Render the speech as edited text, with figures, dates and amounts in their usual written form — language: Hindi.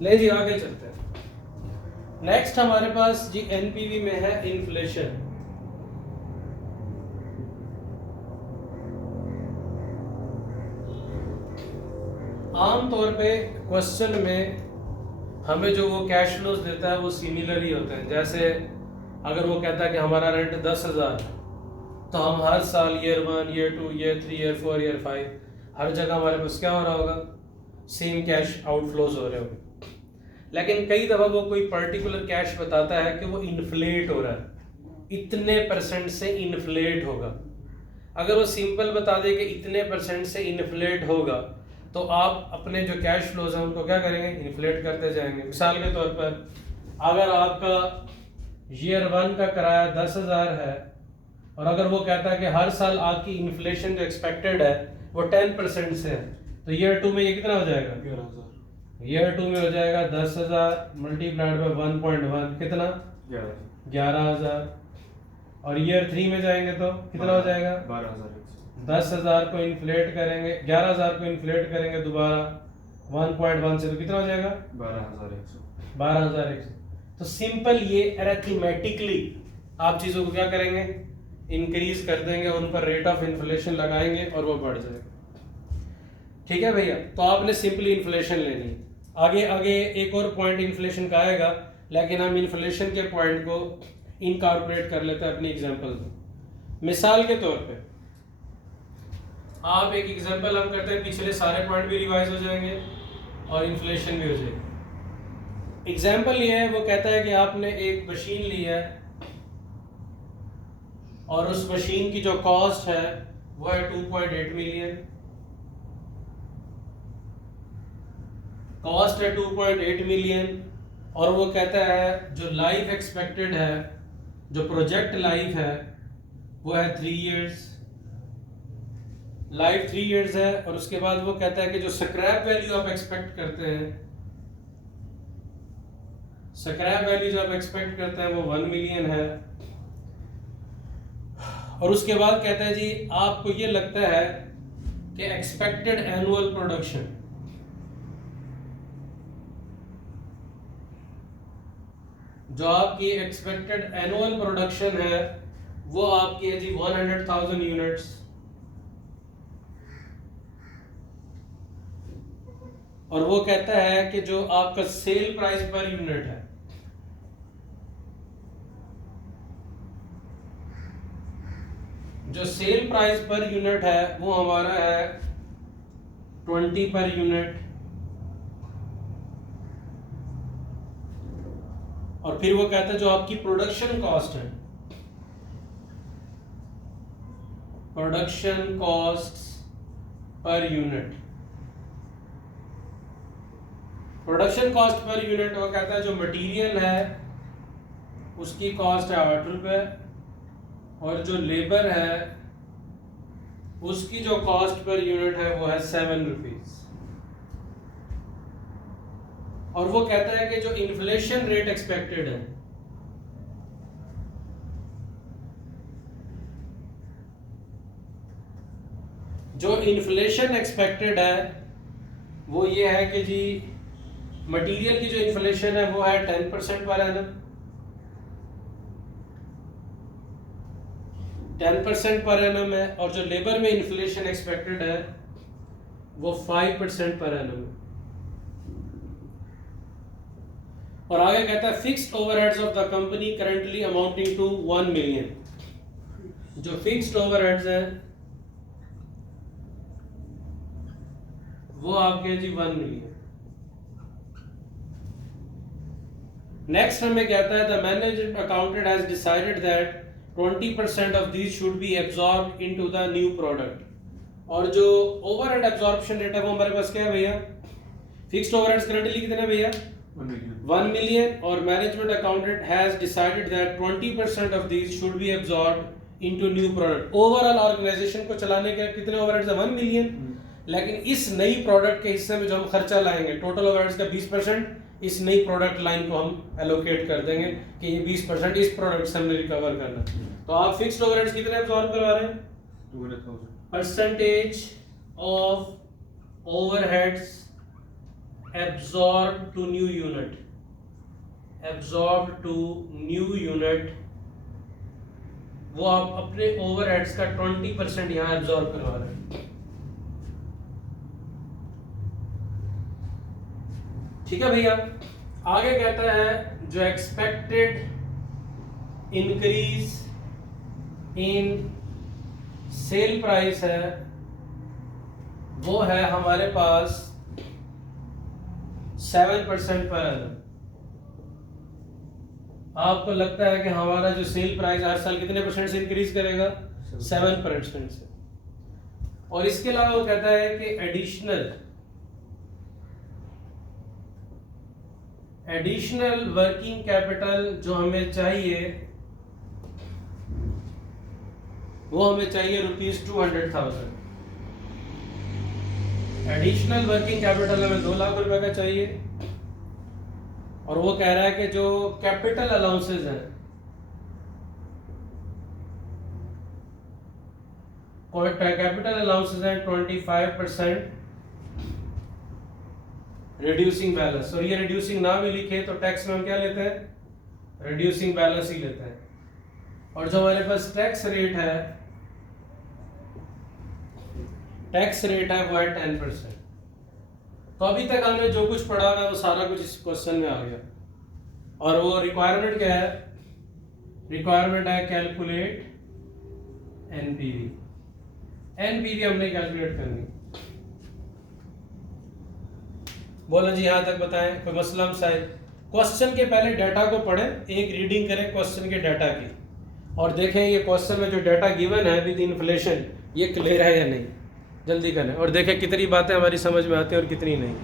ले जी आगे चलते हैं। नेक्स्ट हमारे पास जी एनपीवी में है इन्फ्लेशन। आमतौर पे क्वेश्चन में हमें जो वो कैश फ्लोज देता है वो सिमिलर ही होते हैं। जैसे अगर वो कहता है कि हमारा रेंट 10,000, तो हम हर साल year 1, year 2, year 3, year 4, year 5 हर जगह हमारे पास क्या हो रहा होगा, सेम कैश आउटफ्लोज हो रहे होंगे। लेकिन कई दफ़ा वो कोई पर्टिकुलर कैश बताता है कि वो इन्फ्लेट हो रहा है, इतने परसेंट से इन्फ्लेट होगा। अगर वो सिंपल बता दे कि इतने परसेंट से इन्फ्लेट होगा, तो आप अपने जो कैश फ्लोज हैं उनको क्या करेंगे, इन्फ्लेट करते जाएंगे। मिसाल के तौर पर अगर आपका ईयर 1 का किराया 10,000 है और अगर वो कहता है कि हर साल आपकी इन्फ्लेशन जो एक्सपेक्टेड है वो 10% से है, तो ईयर 2 में ये कितना हो जाएगा, 11,000। ईयर 2 में हो जाएगा 10,000 मल्टीप्लाइड बाय 1.1 कितना, 11,000। और ईयर 3 में जाएंगे तो कितना हो जाएगा, 12,000। 10,000 को इन्फ्लेट करेंगे, 11,000 को इन्फ्लेट करेंगे दोबारा 1.1 से, तो कितना हो जाएगा, 12,100। 12,100। तो सिंपल ये अरिथमेटिकली आप चीज़ों को क्या करेंगे, इंक्रीज कर देंगे, उन पर रेट ऑफ इन्फ्लेशन लगाएंगे और वो बढ़ जाएगा। ठीक है भैया, तो आपने सिंपली इन्फ्लेशन लेनी है। आगे आगे एक और पॉइंट इन्फ्लेशन का आएगा, लेकिन हम इन्फ्लेशन के पॉइंट को इनकॉर्पोरेट कर लेते हैं अपनी एग्जांपल में। मिसाल के तौर पे आप एक एग्जांपल हम करते हैं, पिछले सारे पॉइंट भी रिवाइज हो जाएंगे और इन्फ्लेशन भी हो जाएगी। एग्जांपल ये है, वो कहता है कि आपने एक मशीन ली है और उस मशीन की जो कॉस्ट है वो है 2.8 मिलियन। कॉस्ट है 2.8 मिलियन और वो कहता है जो लाइफ एक्सपेक्टेड है, जो प्रोजेक्ट लाइफ है वो है 3 इयर्स। लाइफ 3 इयर्स है और उसके बाद वो कहता है कि जो स्क्रैप वैल्यू आप एक्सपेक्ट करते हैं, स्क्रैप वैल्यू जो आप एक्सपेक्ट करते हैं वो 1 मिलियन है। और उसके बाद कहता है जी आपको ये लगता है कि एक्सपेक्टेड एनुअल प्रोडक्शन, जो आपकी एक्सपेक्टेड एनुअल प्रोडक्शन है वो आपकी है जी 100,000 यूनिट्स। और वो कहता है कि जो आपका सेल प्राइस पर यूनिट है, जो सेल प्राइस पर यूनिट है वो हमारा है 20 पर यूनिट। और फिर वो कहता है जो आपकी प्रोडक्शन कॉस्ट है, production cost per unit, production cost per unit वो कहता है जो मटेरियल है उसकी कॉस्ट है 8 रुपए और जो लेबर है उसकी जो कॉस्ट पर यूनिट है वो है 7 रुपीज। और वो कहता है कि जो इन्फ्लेशन रेट एक्सपेक्टेड है, जो इन्फ्लेशन एक्सपेक्टेड है वो ये है कि जी मटेरियल की जो इन्फ्लेशन है वो है 10% पर एनम, 10% पर एनम है। और जो लेबर में इन्फ्लेशन एक्सपेक्टेड है वो 5% पर एनम है। और आगे कहता है fixed overheads of the company currently amounting to 1 million. जो फिक्स्ड ओवरहेड्स हैं वो आपके जी 1 मिलियन। नेक्स्ट हमें कहता है the management accountant has decided that 20% of these should be absorbed into the new product. और जो ओवरहेड एब्जॉर्प्शन रेट है वो हमारे पास क्या है भैया, फिक्स्ड ओवरहेड्स करंटली कितने हैं भैया, 1 मिलियन। और management accountant has decided that 20% of these should be absorbed into new product. Overall organization को चलाने के कितने ओवरहेड्स है, 1 मिलियन। लेकिन इस नई प्रोडक्ट के हिस्से में जो हम खर्चा लाएंगे, टोटल ओवरहेड्स का 20% इस नई प्रोडक्ट लाइन को हम एलोकेट कर देंगे कि ये 20% इस प्रोडक्ट से हमने रिकवर करना। तो आप फिक्स्ड ओवरहेड्स कितने एब्जॉर्ब करवा रहे हैं, 200,000। Percentage of overheads absorb to new unit, वो आप अपने ओवरहेड्स का 20% यहाँ एब्जॉर्ब करवा रहे हैं। ठीक है भैया। आगे कहता है जो expected increase in sale price है वो है हमारे पास 7% पर annum। आपको लगता है कि हमारा जो सेल प्राइस हर साल कितने परसेंट से इंक्रीज करेगा? 7% से। और इसके अलावा वो कहता है कि एडिशनल वर्किंग कैपिटल जो हमें चाहिए वो हमें चाहिए ₹200,000। एडिशनल वर्किंग कैपिटल हमें 2 लाख रुपए का चाहिए। और वो कह रहा है कि जो कैपिटल अलाउंसेस हैं, कैपिटल अलाउंसेस हैं 25% रिड्यूसिंग बैलेंस। और ये रिड्यूसिंग ना भी लिखे तो टैक्स में हम क्या लेते हैं? रिड्यूसिंग बैलेंस ही लेते हैं। और जो हमारे पास टैक्स रेट है वो है 10%। तो अभी तक हमने जो कुछ पढ़ा है वो सारा कुछ इस क्वेश्चन में आ गया। और वो रिक्वायरमेंट क्या है? रिक्वायरमेंट है कैलकुलेट एनपीवी हमने कैलकुलेट करनी। बोलो जी, यहां तक बताएं, कोई मसला मसाइल? क्वेश्चन के पहले डाटा को पढ़ें, एक रीडिंग करें क्वेश्चन के डाटा की, और देखें ये क्वेश्चन में जो डाटा गिवन है विद इन्फ्लेशन ये क्लियर है या नहीं। जल्दी करें और देखें कितनी बातें हमारी समझ में आती हैं और कितनी नहीं।